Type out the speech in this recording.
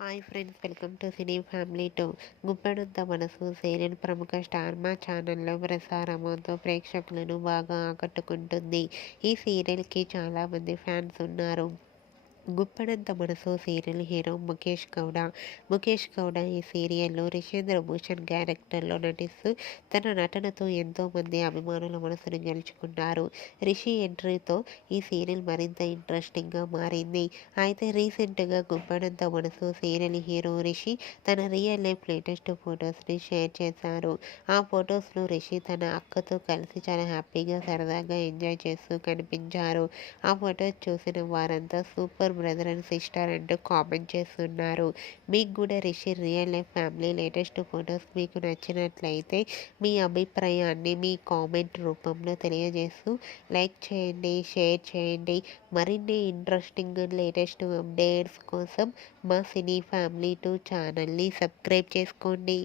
Hi friends welcome to cine family two Guppedantha Manasu serial ప్రముఖ star మా ఛానల్లో ప్రసారమవుతూ ప్రేక్షకులను బాగా ఆకట్టుకుంటుంది. ఈ సీరియల్కి చాలామంది ఫ్యాన్స్ ఉన్నారు. Guppedantha Manasu serial hero Mukesh Gowda. Mukesh Gowda ఈ సీరియల్లో రిషేంద్ర భూషణ్ క్యారెక్టర్లో నటిస్తూ తన నటనతో ఎంతోమంది అభిమానుల మనసును గెలుచుకున్నారు. రిషి ఎంట్రీతో ఈ సీరియల్ మరింత ఇంట్రెస్టింగ్గా మారింది. అయితే రీసెంట్గా గుప్పడంత మనసు సీరియల్ హీరో రిషి తన రియల్ లైఫ్ లేటెస్ట్ ఫొటోస్ని షేర్ చేశారు. ఆ ఫొటోస్లో రిషి తన అక్కతో కలిసి చాలా హ్యాపీగా సరదాగా ఎంజాయ్ చేస్తూ కనిపించారు. ఆ ఫొటోస్ చూసిన వారంతా super super brother and sister అంటూ కామెంట్ చేస్తున్నారు. మీకు కూడా Rishi real life family latest photos మీకు నచ్చినట్లయితే మీ అభిప్రాయాన్ని మీ కామెంట్ రూపంలో తెలియజేస్తూ లైక్ చేయండి షేర్ చేయండి. మరిన్ని ఇంట్రెస్టింగ్ లేటెస్ట్ అప్డేట్స్ కోసం మా సినీ ఫ్యామిలీ టూ ఛానల్ని సబ్స్క్రైబ్ చేసుకోండి.